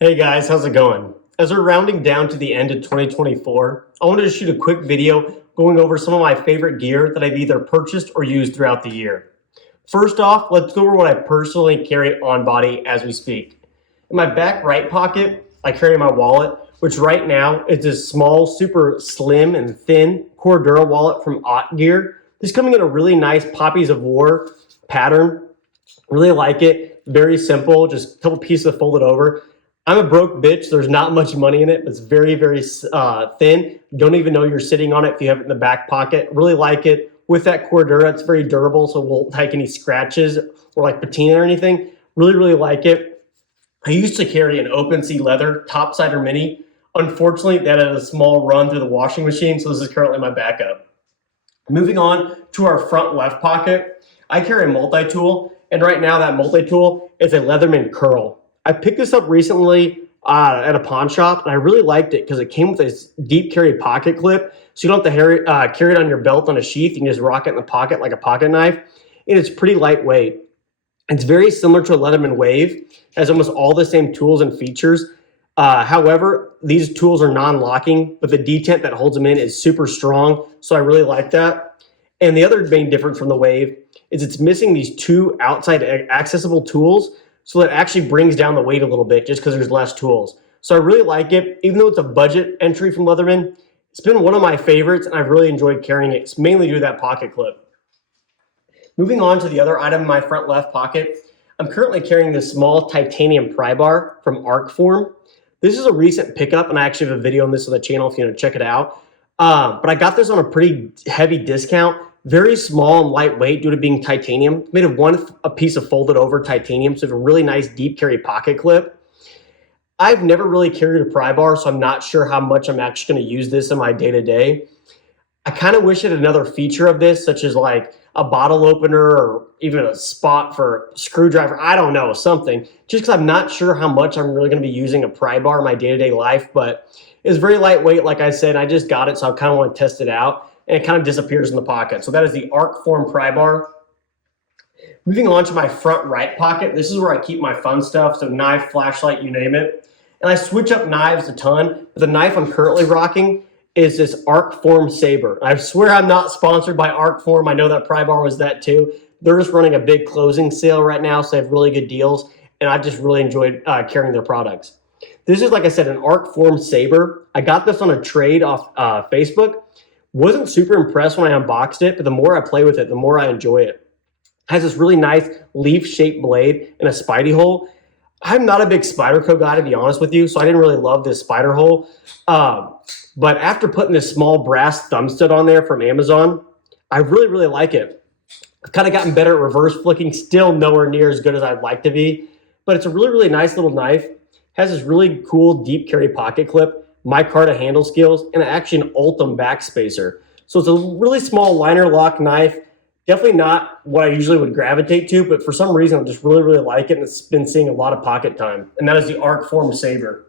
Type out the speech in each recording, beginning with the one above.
Hey guys, how's it going? As we're rounding down to the end of 2024, I wanted to shoot a quick video going over some of my favorite gear that I've either purchased or used throughout the year. First off, let's go over what I personally carry on body as we speak. In my back right pocket, I carry my wallet, which right now is this small, super slim and thin Cordura wallet from Ott Gear. This is coming in a really nice Poppies of War pattern. Really like it. Very simple, just a couple pieces folded over. I'm a broke bitch. There's not much money in it. It's very, very thin. Don't even know you're sitting on it if you have it in the back pocket. Really like it. With that Cordura, it's very durable, so it won't take any scratches or like patina or anything. Really, really like it. I used to carry an open sea leather topsider mini. Unfortunately, that had a small run through the washing machine, so this is currently my backup. Moving on to our front left pocket, I carry a multi-tool, and right now that multi-tool is a Leatherman curl. I picked this up recently at a pawn shop, and I really liked it because it came with this deep carry pocket clip, so you don't have to carry it on your belt on a sheath. You can just rock it in the pocket like a pocket knife, and it's pretty lightweight. It's very similar to a Leatherman Wave, has almost all the same tools and features. However, these tools are non-locking, but the detent that holds them in is super strong, so I really like that. And the other main difference from the Wave is it's missing these two outside accessible tools, so it actually brings down the weight a little bit just because there's less tools. So I really like it, even though it's a budget entry from Leatherman. It's been one of my favorites, and I've really enjoyed carrying it. It's mainly due to that pocket clip. Moving on to the other item in my front left pocket, I'm currently carrying this small titanium pry bar from Arcform. This is a recent pickup, and I actually have a video on this on the channel if you want to check it out. But I got this on a pretty heavy discount. Very small and lightweight due to being titanium. It's made of a piece of folded over titanium, so it's a really nice deep carry pocket clip. I've never really carried a pry bar, so I'm not sure how much I'm actually going to use this in my day-to-day. I kind of wish it had another feature of this, such as like a bottle opener or even a spot for a screwdriver. I don't know, something. Just because I'm not sure how much I'm really going to be using a pry bar in my day-to-day life, but it's very lightweight, like I said. I just got it, so I kind of want to test it out, and it kind of disappears in the pocket. So that is the Arcform pry bar. Moving on to my front right pocket, this is where I keep my fun stuff, so knife, flashlight, you name it. And I switch up knives a ton, but the knife I'm currently rocking is this Arcform Saber. I swear I'm not sponsored by Arcform. I know that pry bar was that too. They're just running a big closing sale right now, so they have really good deals, and I just really enjoyed carrying their products. This is, like I said, an Arcform Saber. I got this on a trade off Facebook. Wasn't super impressed when I unboxed it, but the more I play with it, the more I enjoy it. It has this really nice leaf-shaped blade and a spidey hole. I'm not a big Spyderco guy, to be honest with you, so I didn't really love this spider hole. But after putting this small brass thumb stud on there from Amazon, I really, really like it. I've kind of gotten better at reverse flicking, still nowhere near as good as I'd like to be. But it's a really, really nice little knife. Has this really cool deep carry pocket clip, micarta handle skills, and actually an Ultim back spacer. So it's a really small liner lock knife. Definitely not what I usually would gravitate to, but for some reason I just really, really like it, and it's been seeing a lot of pocket time. And that is the Arcform Saber.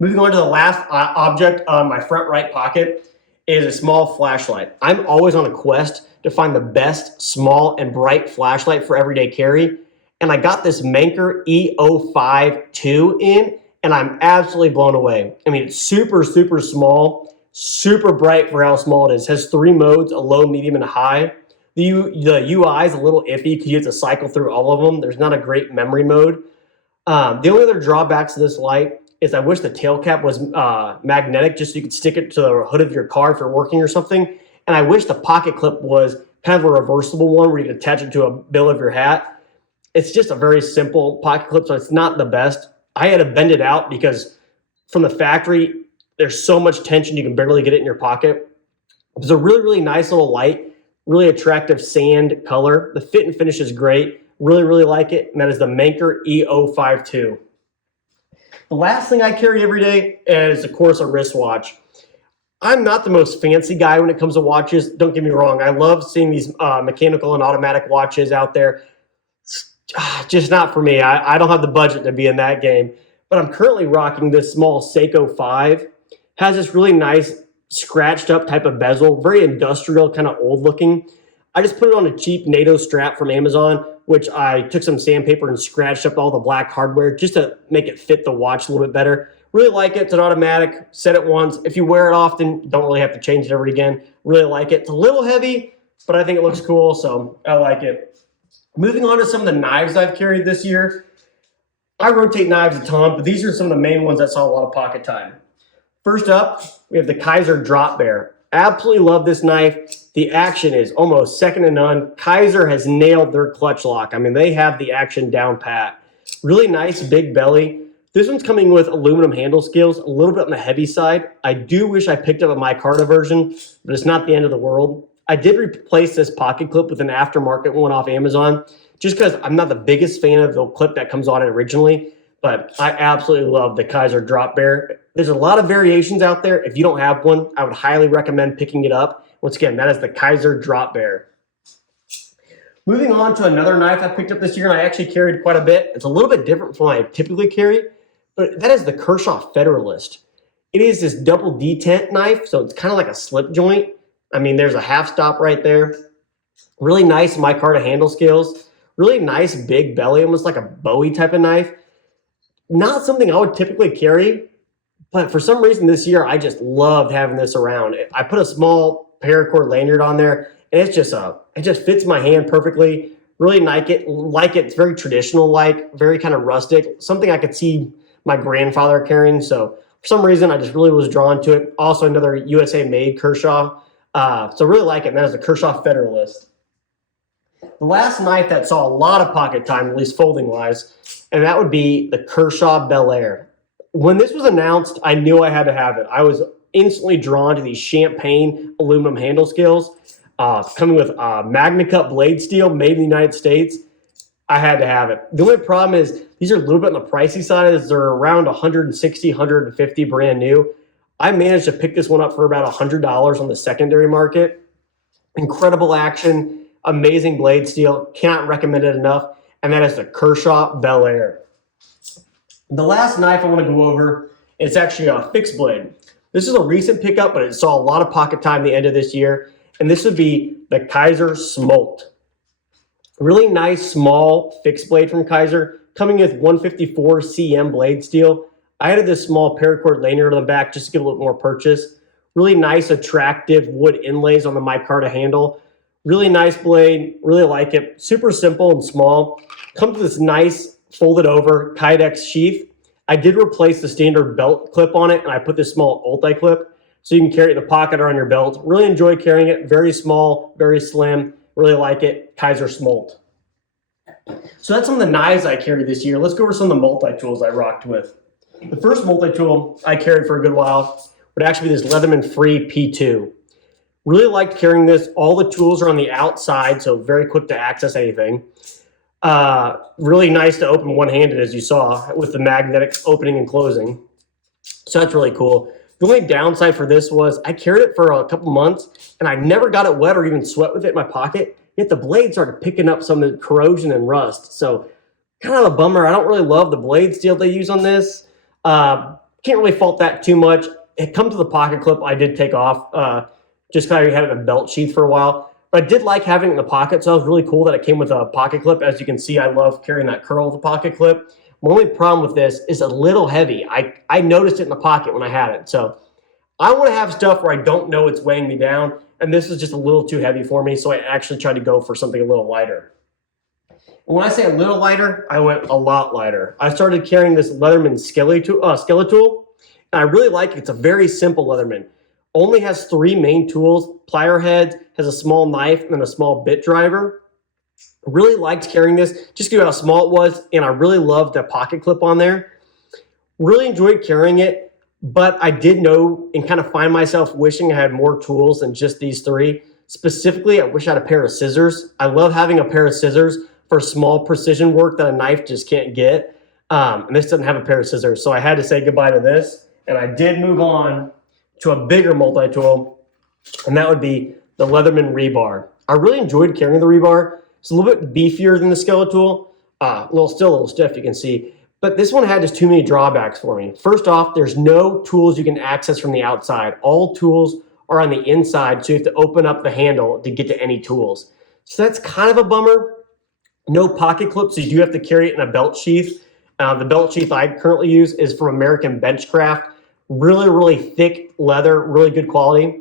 Moving on to the last object on my front right pocket is a small flashlight. I'm always on a quest to find the best small and bright flashlight for everyday carry. And I got this Manker E052 in, and I'm absolutely blown away. I mean, it's super, super small, super bright for how small it is. It has 3 modes, a low, medium, and a high. The UI is a little iffy because you have to cycle through all of them. There's not a great memory mode. The only other drawbacks to this light is I wish the tail cap was magnetic, just so you could stick it to the hood of your car if you're working or something. And I wish the pocket clip was kind of a reversible one where you could attach it to a bill of your hat. It's just a very simple pocket clip, so it's not the best. I had to bend it out because from the factory, there's so much tension you can barely get it in your pocket. It's a really, really nice little light, really attractive sand color. The fit and finish is great. Really, really like it, and that is the Manker E052. The last thing I carry every day is, of course, a wristwatch. I'm not the most fancy guy when it comes to watches. Don't get me wrong. I love seeing these mechanical and automatic watches out there. It's just not for me. I don't have the budget to be in that game. But I'm currently rocking this small Seiko 5. Has this really nice scratched up type of bezel. Very industrial, kind of old looking. I just put it on a cheap NATO strap from Amazon. which I took some sandpaper and scratched up all the black hardware just to make it fit the watch a little bit better. Really like it. It's an automatic. Set it once. If you wear it often, don't really have to change it ever again. Really like it. It's a little heavy, but I think it looks cool, so I like it. Moving on to some of the knives I've carried this year. I rotate knives a ton, but these are some of the main ones that saw a lot of pocket time. First up, we have the Kaiser Drop Bear. Absolutely love this knife. The action is almost second to none. Kaiser has nailed their clutch lock. I mean, they have the action down pat. Really nice big belly. This one's coming with aluminum handle scales, a little bit on the heavy side. I do wish I picked up a micarta version, but it's not the end of the world. I did replace this pocket clip with an aftermarket one off Amazon, just because I'm not the biggest fan of the clip that comes on it originally, but I absolutely love the Kaiser Drop Bear. There's a lot of variations out there. If you don't have one, I would highly recommend picking it up. Once again, that is the Kaiser Drop Bear. Moving on to another knife I picked up this year, and I actually carried quite a bit. It's a little bit different from what I typically carry, but that is the Kershaw Federalist. It is this double detent knife, so it's kind of like a slip joint. I mean, there's a half stop right there. Really nice micarta handle scales. Really nice big belly, almost like a Bowie type of knife. Not something I would typically carry, but for some reason this year, I just loved having this around. I put a small paracord lanyard on there, and it just fits my hand perfectly. Really like it. It's very traditional-like, very kind of rustic. Something I could see my grandfather carrying. So for some reason, I just really was drawn to it. Also, another USA-made Kershaw. So really like it, and that is the Kershaw Federalist. The last knife that saw a lot of pocket time, at least folding-wise, and that would be the Kershaw Bel Air. When this was announced, I knew I had to have it. I was instantly drawn to these champagne aluminum handle scales, coming with Magna Cut blade steel, made in the United States. I had to have it. The only problem is these are a little bit on the pricey side, as they're around $160, $150 brand new. I managed to pick this one up for about $100 on the secondary market. Incredible action, amazing blade steel. Cannot recommend it enough. And that is the Kershaw Bel Air. The last knife I want to go over, it's actually a fixed blade. This is a recent pickup, but it saw a lot of pocket time at the end of this year. And this would be the Kaiser Smolt. Really nice, small fixed blade from Kaiser, coming with 154 cm blade steel. I added this small paracord lanyard on the back just to get a little more purchase. Really nice, attractive wood inlays on the micarta handle. Really nice blade, really like it. Super simple and small. Comes with this nice folded over Kydex sheath. I did replace the standard belt clip on it, and I put this small ulti clip so you can carry it in the pocket or on your belt. Really enjoy carrying it. Very small, very slim. Really like it. Kaiser Smolt. So that's some of the knives I carried this year. Let's go over some of the multi-tools I rocked with. The first multi-tool I carried for a good while would actually be this Leatherman Free P2. Really liked carrying this. All the tools are on the outside, so very quick to access anything. Really nice to open one-handed, as you saw, with the magnetic opening and closing. So that's really cool. The only downside for this was I carried it for a couple months, and I never got it wet or even sweat with it in my pocket, yet the blade started picking up some of the corrosion and rust. So kind of a bummer. I don't really love the blade steel they use on this. Can't really fault that too much. It comes to the pocket clip I did take off, just kind of had it in a belt sheath for a while. But I did like having it in the pocket, so it was really cool that it came with a pocket clip. As you can see, I love carrying that curl of the pocket clip. My only problem with this is a little heavy. I noticed it in the pocket when I had it. So I want to have stuff where I don't know it's weighing me down, and this is just a little too heavy for me, so I actually tried to go for something a little lighter. And when I say a little lighter, I went a lot lighter. I started carrying this Leatherman Skeletal, and I really like it. It's a very simple Leatherman. Only has 3 main tools, plier heads, has a small knife, and then a small bit driver. Really liked carrying this, just because how small it was, and I really loved the pocket clip on there. Really enjoyed carrying it, but I did know and kind of find myself wishing I had more tools than just these 3. Specifically, I wish I had a pair of scissors. I love having a pair of scissors for small precision work that a knife just can't get. And this doesn't have a pair of scissors, so I had to say goodbye to this, and I did move on to a bigger multi-tool, and that would be the Leatherman rebar. I really enjoyed carrying the rebar. It's a little bit beefier than the Skeletal, still a little stiff, you can see, but this one had just too many drawbacks for me. First off, there's no tools you can access from the outside. All tools are on the inside, so you have to open up the handle to get to any tools. So that's kind of a bummer. No pocket clips, so you do have to carry it in a belt sheath. The belt sheath I currently use is from American Benchcraft. Really, really thick leather, really good quality.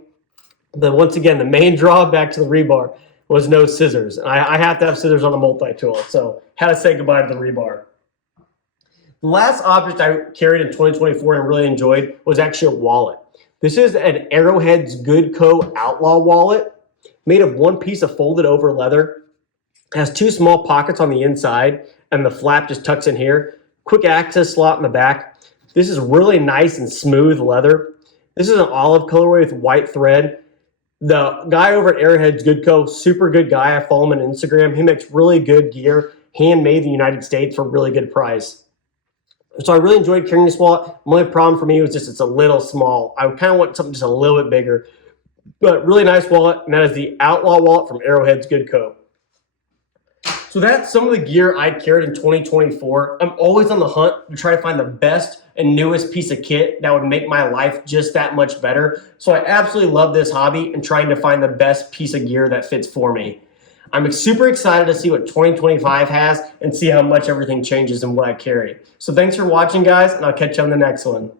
But once again, the main drawback to the rebar was no scissors. I have to have scissors on the multi-tool, so had to say goodbye to the rebar. The last object I carried in 2024 and really enjoyed was actually a wallet. This is an Arrowhead's Good Co. Outlaw wallet, made of one piece of folded over leather. It has two small pockets on the inside, and the flap just tucks in here. Quick access slot in the back. This is really nice and smooth leather. This is an olive colorway with white thread. The guy over at Arrowhead's Good Co., super good guy. I follow him on Instagram. He makes really good gear, handmade in the United States for a really good price. So I really enjoyed carrying this wallet. The only problem for me was just it's a little small. I kind of want something just a little bit bigger. But really nice wallet, and that is the Outlaw wallet from Arrowhead's Good Co. So that's some of the gear I carried in 2024. I'm always on the hunt to try to find the best and newest piece of kit that would make my life just that much better. So I absolutely love this hobby and trying to find the best piece of gear that fits for me. I'm super excited to see what 2025 has and see how much everything changes and what I carry. So thanks for watching, guys, and I'll catch you on the next one.